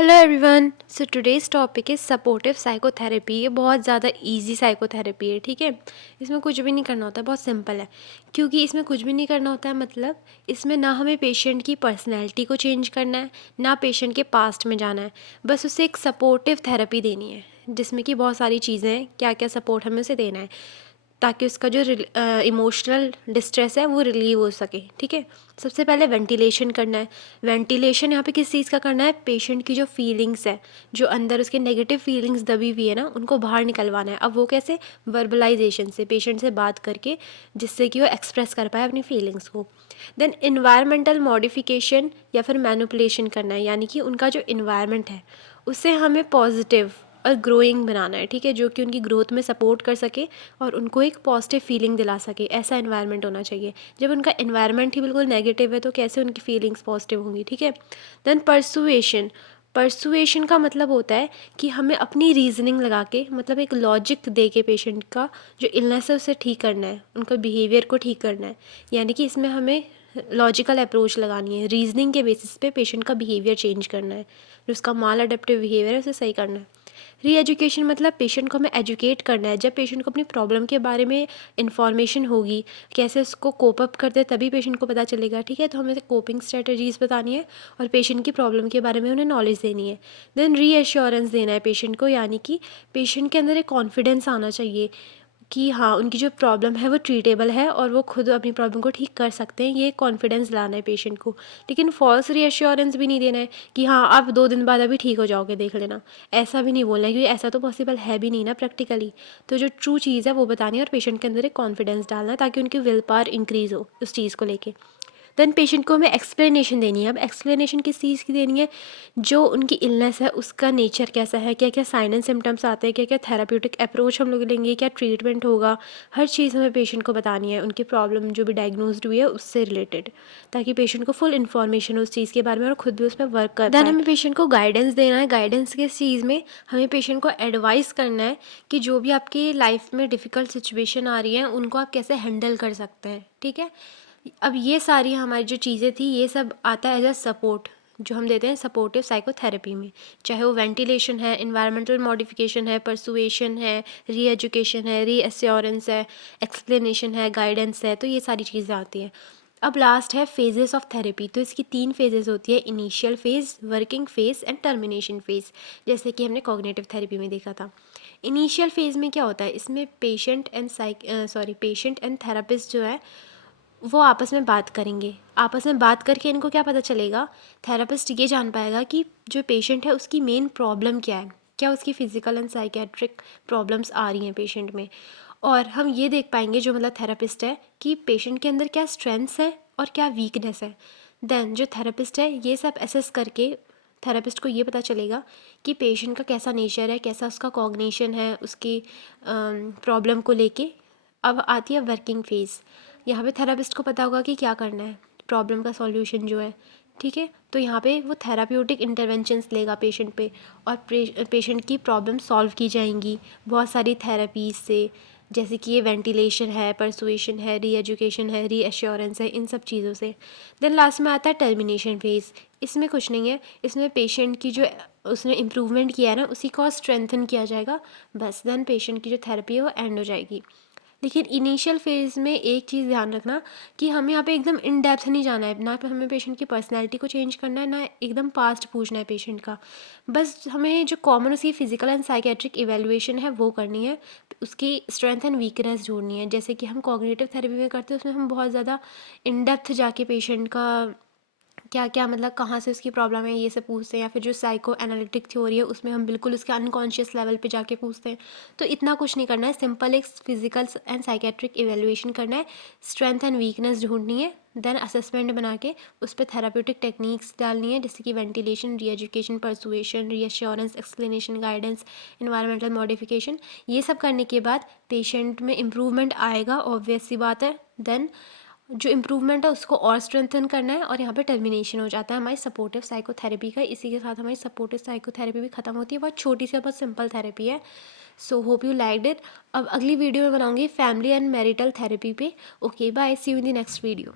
Hello everyone. So today's topic is supportive psychotherapy. ये बहुत ज़्यादा इजी साइकोथेरेपी है, ठीक है। इसमें कुछ भी नहीं करना होता है, बहुत सिंपल है। क्योंकि इसमें कुछ भी नहीं करना होता है मतलब इसमें ना हमें पेशेंट की पर्सनैलिटी को चेंज करना है, ना पेशेंट के पास्ट में जाना है। बस उसे एक सपोर्टिव थेरेपी देनी है जिसमें कि बहुत सारी चीज़ें हैं, क्या क्या सपोर्ट हमें उसे देना है ताकि उसका जो इमोशनल डिस्ट्रेस है वो रिलीव हो सके, ठीक है। सबसे पहले वेंटिलेशन करना है। वेंटिलेशन यहाँ पे किस चीज़ का करना है? पेशेंट की जो फीलिंग्स है, जो अंदर उसके नेगेटिव फीलिंग्स दबी हुई है ना, उनको बाहर निकलवाना है। अब वो कैसे? वर्बलाइजेशन से, पेशेंट से बात करके, जिससे कि वो एक्सप्रेस कर पाए अपनी फीलिंग्स को। देन इन्वायरमेंटल मॉडिफिकेशन या फिर मैनिपुलेशन करना है, यानी कि उनका जो इन्वायरमेंट है उसे हमें पॉजिटिव और ग्रोइंग बनाना है, ठीक है, जो कि उनकी ग्रोथ में सपोर्ट कर सके और उनको एक पॉजिटिव फीलिंग दिला सके। ऐसा एनवायरनमेंट होना चाहिए। जब उनका एनवायरनमेंट ही बिल्कुल नेगेटिव है तो कैसे उनकी फीलिंग्स पॉजिटिव होंगी, ठीक है। Then persuasion. परसुएशन का मतलब होता है कि हमें अपनी रीजनिंग लगा के, मतलब एक लॉजिक दे के पेशेंट का जो इलनेस है उसे ठीक करना है, उनका बिहेवियर को ठीक करना है। यानी कि इसमें हमें लॉजिकल अप्रोच लगानी है, रीजनिंग के बेसिस पे पेशेंट का बिहेवियर चेंज करना है, जो उसका माल अडेप्टिव बिहेवियर है उसे सही करना है। री एजुकेशन मतलब पेशेंट को हमें एजुकेट करना है। जब पेशेंट को अपनी प्रॉब्लम के बारे में इन्फॉर्मेशन होगी, कैसे उसको कोप अप करते तभी पेशेंट को पता चलेगा, ठीक है। तो हमें कोपिंग स्ट्रेटजीज बतानी है और पेशेंट की प्रॉब्लम के बारे में उन्हें नॉलेज देनी है। देन री एश्योरेंस देना है पेशेंट को, यानी कि पेशेंट के अंदर एक कॉन्फिडेंस आना चाहिए कि हाँ, उनकी जो प्रॉब्लम है वो ट्रीटेबल है और वो खुद अपनी प्रॉब्लम को ठीक कर सकते हैं। ये कॉन्फिडेंस लाना है पेशेंट को। लेकिन फॉल्स रीअश्योरेंस भी नहीं देना है कि हाँ आप 2 दिन बाद अभी ठीक हो जाओगे, देख लेना। ऐसा भी नहीं बोलना है, क्योंकि ऐसा तो पॉसिबल है भी नहीं ना प्रैक्टिकली। तो जो ट्रू चीज़ है वो बतानी है और पेशेंट के अंदर एक कॉन्फिडेंस डालना है ताकि उनकी विल पावर इंक्रीज़ हो उस चीज़ को लेके। देन पेशेंट को हमें एक्सप्लेनेशन देनी है। अब एक्सप्लेनेशन किस चीज़ की देनी है? जो उनकी इलनेस है उसका नेचर कैसा है, क्या क्या साइन एंड सिम्टम्स आते हैं, क्या क्या थेराप्यूटिक अप्रोच हम लोग लेंगे, क्या ट्रीटमेंट होगा। हर चीज़ हमें पेशेंट को बतानी है, उनकी प्रॉब्लम जो भी डायग्नोज्ड हुई है उससे रिलेटेड, ताकि पेशेंट को फुल इन्फॉर्मेशन हो उस चीज़ के बारे में और खुद भी उस पर वर्क कर पाए। देन हमें पेशेंट को गाइडेंस देना है। गाइडेंस किस चीज़ में? हमें पेशेंट को एडवाइस करना है कि जो भी आपकी लाइफ में डिफ़िकल्ट सिचुएशन आ रही हैं उनको आप कैसे हैंडल कर सकते हैं, ठीक है। अब ये सारी हमारी जो चीज़ें थी ये सब आता है एज अ सपोर्ट, जो हम देते हैं सपोर्टिव साइकोथेरेपी में। चाहे वो वेंटिलेशन है, इन्वायरमेंटल मॉडिफिकेशन है, परसुएशन है, री एजुकेशन है, री एश्योरेंस है, एक्सप्लेनेशन है, गाइडेंस है, तो ये सारी चीज़ें आती हैं। अब लास्ट है फेजेस ऑफ थेरेपी। तो इसकी 3 फेजेस होती है: initial phase, working phase and termination phase, जैसे कि हमने कॉग्निटिव थेरेपी में देखा था। इनिशियल फेज़ में क्या होता है? इसमें पेशेंट एंड थेरेपिस्ट जो है वो आपस में बात करेंगे। आपस में बात करके इनको क्या पता चलेगा? थेरेपिस्ट ये जान पाएगा कि जो पेशेंट है उसकी मेन प्रॉब्लम क्या है, क्या उसकी फ़िज़िकल एंड साइकेट्रिक प्रॉब्लम्स आ रही हैं पेशेंट में। और हम ये देख पाएंगे, जो मतलब थेरेपिस्ट है, कि पेशेंट के अंदर क्या स्ट्रेंथ्स है और क्या वीकनेस है। देन जो थेरेपिस्ट है ये सब एसेस करके थेरेपिस्ट को ये पता चलेगा कि पेशेंट का कैसा नेचर है, कैसा उसका कॉग्निशन है उसकी प्रॉब्लम को लेके। अब आती है वर्किंग फेज़। यहाँ पे थेरेपिस्ट को पता होगा कि क्या करना है, प्रॉब्लम का सॉल्यूशन जो है, ठीक है। तो यहाँ पे वो थेराप्यूटिक इंटरवेंशंस लेगा पेशेंट पे और पेशेंट की प्रॉब्लम सॉल्व की जाएंगी बहुत सारी थेरेपीज से, जैसे कि ये वेंटिलेशन है, परसुएशन है, री एजुकेशन है, री एश्योरेंस है, इन सब चीज़ों से। देन लास्ट में आता है टर्मिनेशन फेज़। इसमें कुछ नहीं है, इसमें पेशेंट की जो उसने इम्प्रूवमेंट किया है ना उसी को स्ट्रेंथन किया जाएगा, बस। देन पेशेंट की जो थेरेपी है वो एंड हो जाएगी। लेकिन इनिशियल फेज़ में एक चीज़ ध्यान रखना कि हमें यहाँ पे एकदम इन डेप्थ नहीं जाना है, ना हमें पेशेंट की पर्सनैलिटी को चेंज करना है, ना एकदम पास्ट पूछना है पेशेंट का। बस हमें जो कॉमन उसकी फ़िज़िकल एंड साइकेट्रिक इवेल्युएशन है वो करनी है, उसकी स्ट्रेंथ एंड वीकनेस जोड़नी है। जैसे कि हम कॉग्निटिव थेरेपी में करते हैं, उसमें हम बहुत ज़्यादा इन डेप्थ जाके पेशेंट का क्या क्या मतलब कहाँ से उसकी प्रॉब्लम है ये सब पूछते हैं, या फिर जो साइको एनालिटिक थ्योरी है उसमें हम बिल्कुल उसके अनकॉन्शियस लेवल पे जाके पूछते हैं। तो इतना कुछ नहीं करना है, सिंपल एक फिजिकल एंड साइकेट्रिक इवेल्युएशन करना है, स्ट्रेंथ एंड वीकनेस ढूंढनी है, देन असेसमेंट बना के उस पर थेराप्यूटिक टेक्निक्स डालनी है, जैसे कि वेंटिलेशन, री education, persuasion, reassurance, explanation, guidance, environmental modification. ये सब करने के बाद पेशेंट में इम्प्रूवमेंट आएगा, ऑब्वियस सी बात है। देन जो इम्प्रूवमेंट है उसको और स्ट्रेंथन करना है और यहाँ पे टर्मिनेशन हो जाता है हमारी सपोर्टिव साइकोथेरेपी का। इसी के साथ हमारी सपोर्टिव साइकोथेरेपी भी खत्म होती है। बहुत छोटी सी बहुत सिंपल थेरेपी है। So hope you liked it. अब अगली वीडियो में बनाऊंगी फैमिली एंड मैरिटल थेरेपी पे। Okay bye, see you in the next video.